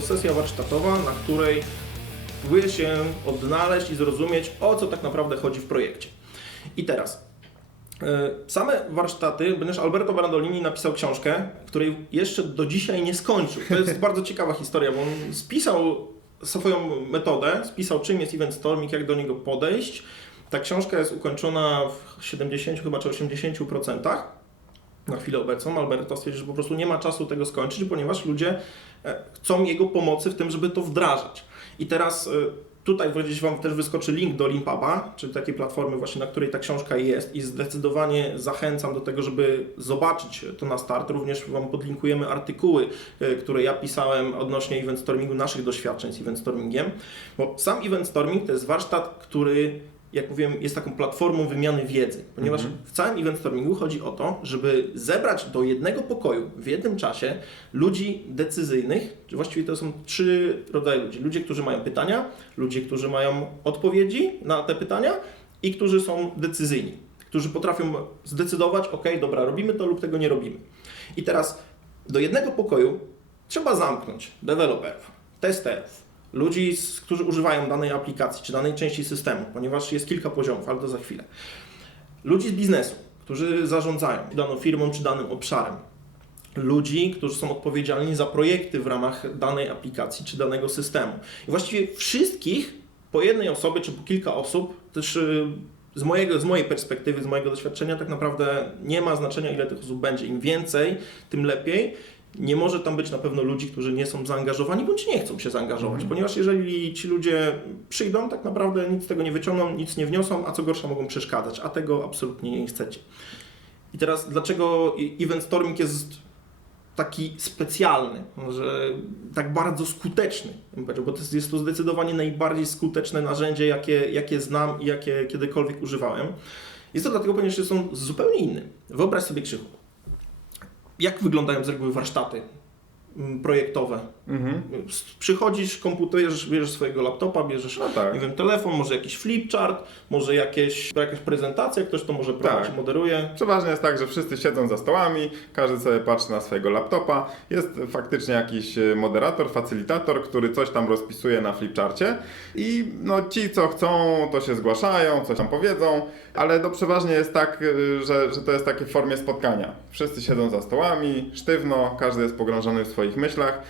sesja warsztatowa, na której próbuje się odnaleźć i zrozumieć, o co tak naprawdę chodzi w projekcie. I teraz, e, same warsztaty, ponieważ Alberto Brandolini napisał książkę, której jeszcze do dzisiaj nie skończył. To jest bardzo ciekawa historia, bo on spisał swoją metodę, spisał czym jest event storming, jak do niego podejść. Ta książka jest ukończona w 70 chyba czy 80%. Na chwilę obecną Alberto stwierdził, że po prostu nie ma czasu tego skończyć, ponieważ ludzie e, chcą jego pomocy w tym, żeby to wdrażać. I teraz e, tutaj gdzieś Wam też wyskoczy link do Limpaba, czyli takiej platformy właśnie, na której ta książka jest i zdecydowanie zachęcam do tego, żeby zobaczyć to na start. Również Wam podlinkujemy artykuły, e, które ja pisałem odnośnie event stormingu, naszych doświadczeń z event stormingiem, bo sam event storming to jest warsztat, który jak mówiłem, jest taką platformą wymiany wiedzy, ponieważ w całym event stormingu chodzi o to, żeby zebrać do jednego pokoju w jednym czasie ludzi decyzyjnych, właściwie to są trzy rodzaje ludzi. Ludzie, którzy mają pytania, ludzie, którzy mają odpowiedzi na te pytania i którzy są decyzyjni, którzy potrafią zdecydować, ok, dobra, robimy to lub tego nie robimy. I teraz do jednego pokoju trzeba zamknąć deweloperów, testerów, ludzi, którzy używają danej aplikacji czy danej części systemu, ponieważ jest kilka poziomów, ale to za chwilę. Ludzi z biznesu, którzy zarządzają daną firmą czy danym obszarem. Ludzi, którzy są odpowiedzialni za projekty w ramach danej aplikacji czy danego systemu. I właściwie wszystkich po jednej osobie czy po kilka osób, też y, z, mojego, z mojej perspektywy, z mojego doświadczenia, tak naprawdę nie ma znaczenia, ile tych osób będzie. Im więcej, tym lepiej. Nie może tam być na pewno ludzi, którzy nie są zaangażowani bądź nie chcą się zaangażować, ponieważ jeżeli ci ludzie przyjdą, tak naprawdę nic z tego nie wyciągną, nic nie wniosą, a co gorsza mogą przeszkadzać, a tego absolutnie nie chcecie. I teraz dlaczego event storming jest taki specjalny, że tak bardzo skuteczny, bo to jest, jest to zdecydowanie najbardziej skuteczne narzędzie, jakie, jakie znam i jakie kiedykolwiek używałem. Jest to dlatego, ponieważ jest on zupełnie inny. Wyobraź sobie Krzychu, jak wyglądają z reguły warsztaty projektowe? Mhm. Przychodzisz, komputerujesz, bierzesz swojego laptopa, bierzesz No tak. nie wiem, telefon, może jakiś flipchart, może jakieś, jakaś prezentacja, ktoś to może prowadzi, Tak. moderuje. Przeważnie jest tak, że wszyscy siedzą za stołami, każdy sobie patrzy na swojego laptopa. Jest faktycznie jakiś e, moderator, facylitator, który coś tam rozpisuje na flipcharcie i no, ci, co chcą, to się zgłaszają, coś tam powiedzą, ale to przeważnie jest tak, e, że, że to jest takie w formie spotkania. Wszyscy siedzą za stołami, sztywno, każdy jest pogrążony w swoich myślach.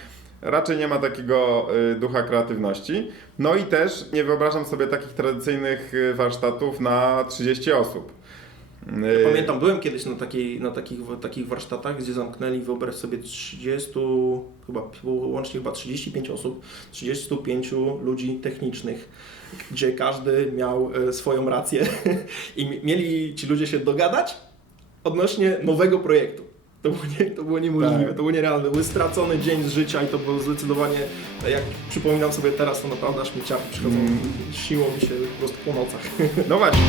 Raczej nie ma takiego y, ducha kreatywności. No i też nie wyobrażam sobie takich tradycyjnych y, warsztatów na 30 osób. Y, Ja pamiętam, byłem kiedyś na, takiej, na takich, takich warsztatach, gdzie zamknęli, wyobraź sobie, 30, chyba łącznie chyba 35 osób, 35 ludzi technicznych, gdzie każdy miał swoją rację i mi- mieli ci ludzie się dogadać odnośnie nowego projektu. To było, nie, to było niemożliwe, Tak. to było nierealne. Był stracony dzień z życia i to było zdecydowanie, jak przypominam sobie teraz, to naprawdę aż mi ciarki przychodzą, Mm. siło mi się po prostu po nocach. No właśnie.